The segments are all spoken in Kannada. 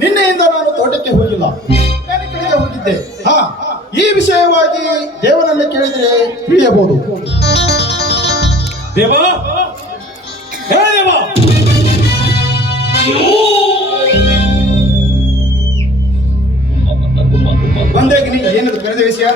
ನಿನ್ನೆಯಿಂದ ನಾನು ತೋಟಕ್ಕೆ ಹೋಗಿಲ್ಲ, ಬೇರೆ ಕಡೆಗೆ ಹೋಗಿದ್ದೆ. ಈ ವಿಷಯವಾಗಿ ದೇವನನ್ನೇ ಕೇಳಿದ್ರೆ ತಿಳಿಯಬಹುದು. ದೇವ, ಹೇ ದೇವ, ಬಂದೇಗಿನಿ, ಏನದು ಕರೆದ ವಿಷಯ?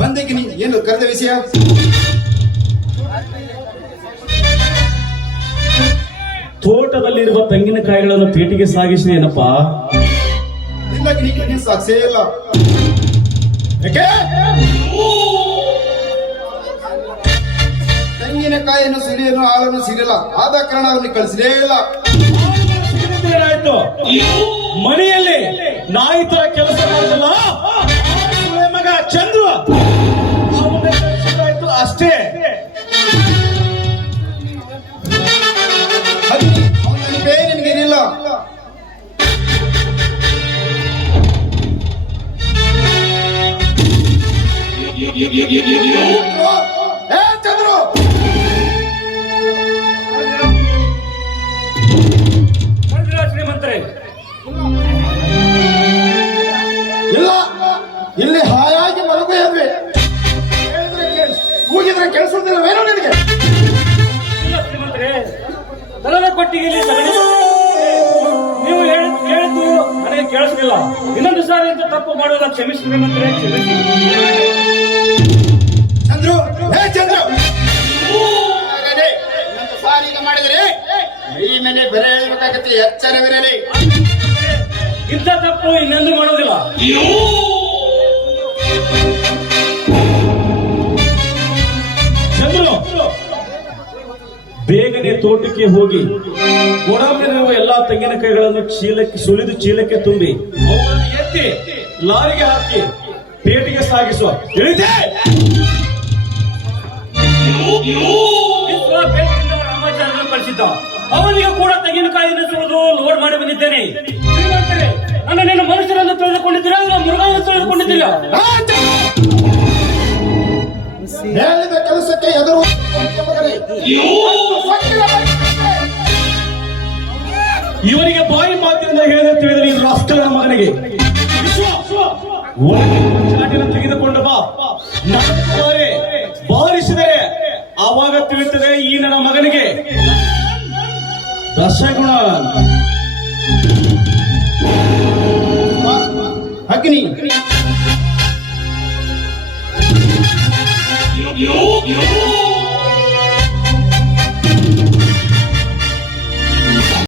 ಬಂದೇಗಿನಿ, ಏನು ಕರೆದ ವಿಷಯ? ತೋಟದಲ್ಲಿರುವ ತೆಂಗಿನಕಾಯಿಗಳನ್ನು ಪೇಟೆಗೆ ಸಾಗಿಸಿದೇನಪ್ಪ? ಇಲ್ಲ ಗಿನಿ, ಸಾಕ್ಷೇ ಇಲ್ಲ. ಯಾಕೆ? ತೆಂಗಿನಕಾಯಿಯನ್ನು ಸಿರಿಯನ್ನು ಹಾಲನ್ನು ಸಿರಿಲ್ಲ, ಆದ ಕಾರಣ ಅವನಿಗೆ ಕಳಿಸಿರೇ ಇಲ್ಲ. ಏನಾಯ್ತು? ಮನೆಯಲ್ಲಿ ನಾಯಿ ತರ ಕೆಲಸ ಮಾಡಿದಲ್ಲ ಮಗ ಚಂದ್ರು, ಆಯ್ತು ಅಷ್ಟೇ. ಅವನಲ್ಲಿ ಬೇರೆ ನಿನಗೇನಿಲ್ಲ. ಚಂದ್ರು, ಶ್ರೀಮಂತರೇ, ಇಲ್ಲ, ಇಲ್ಲಿ ಹಾಯಾಗಿ ಮಲಗು ಎದ್ವಿ. ಕೂಗಿದ್ರೆ ಕೇಳಿಸೋದಿಲ್ಲವೇನೋ ನಿನಗೆ? ಇಲ್ಲ ಶ್ರೀಮಂತರೇ, ದನದ ಕೊಟ್ಟಿಗೆಯಲ್ಲಿ ನೀವು ಹೇಳಿದ್ದು ನನಗೆ ಕೇಳಿಸಲಿಲ್ಲ. ಇನ್ನೊಂದು ಸಾರಿ ಅಂತ ತಪ್ಪು ಮಾಡೋಲ್ಲ, ಕ್ಷಮಿಸಿ ಶ್ರೀಮಂತರೇ, ಕ್ಷಮಿಸಿ. ಚಂದ್ರು, ಚಂದ್ರು, ಇನ್ನೊಂದು ಸಾರಿ ಈಗ ಮಾಡಿದರೆ ಈ ಮೇಲೆ ಬೆಲೆ ಹೇಳಬೇಕಾಗತ್ತೆ, ಎಚ್ಚರವಿರಲಿ. ಇಂಥ ತಪ್ಪು ಇನ್ನೊಂದು ಮಾಡೋದಿಲ್ಲ. ಚಂದ್ರು, ಬೇಗನೆ ತೋಟಕ್ಕೆ ಹೋಗಿ ಒಡಂಬಡಿರುವ ಎಲ್ಲಾ ತೆಂಗಿನಕಾಯಿಗಳನ್ನು ಚೀಲಕ್ಕೆ ಸುಲಿದು ಚೀಲಕ್ಕೆ ತುಂಬಿ ಅವುಗಳನ್ನು ಎತ್ತಿ ಲಾರಿಗೆ ಹಾಕಿ ಪೇಟೆಗೆ ಸಾಗಿಸುವ. ತಿಳಿದೆ? ರಾಮಾಚಾರ್ಯ ಕಳಿಸಿದ್ದ, ಅವನಿಗೆ ಕೂಡ ತೆಂಗಿನಕಾಯಿಯನ್ನು ಸುಲಿದು ಲೋಡ್ ಮಾಡಿ ಬಂದಿದ್ದೇನೆ. ನನ್ನ ನಿನ್ನ ಮನುಷ್ಯರನ್ನು ತಿಳಿದುಕೊಂಡಿದ್ದೀರಾ, ಮೃಗವನ್ನು ತಿಳಿದುಕೊಂಡಿದ್ದೀರಾ? ಹೇಳಿದ ಕೆಲಸಕ್ಕೆ ಎದುರು ಇವನಿಗೆ ಬಾಯಿ ಮಾತಿನಿಂದ ಹೇಳಿದ ತಿಳಿದರೆ ಈ ರಾಷ್ಟ್ರದ ಮಗನಿಗೆ ಚಾಟಿನ ತೆಗೆದುಕೊಂಡು ಬಾ, ಬಾರಿಸಿದರೆ ಆವಾಗ ತಿಳಿಯುತ್ತದೆ ಈ ನನ್ನ ಮಗನಿಗೆ ದಶಗುಣ. ಅಗ್ನಿ, ಯೋ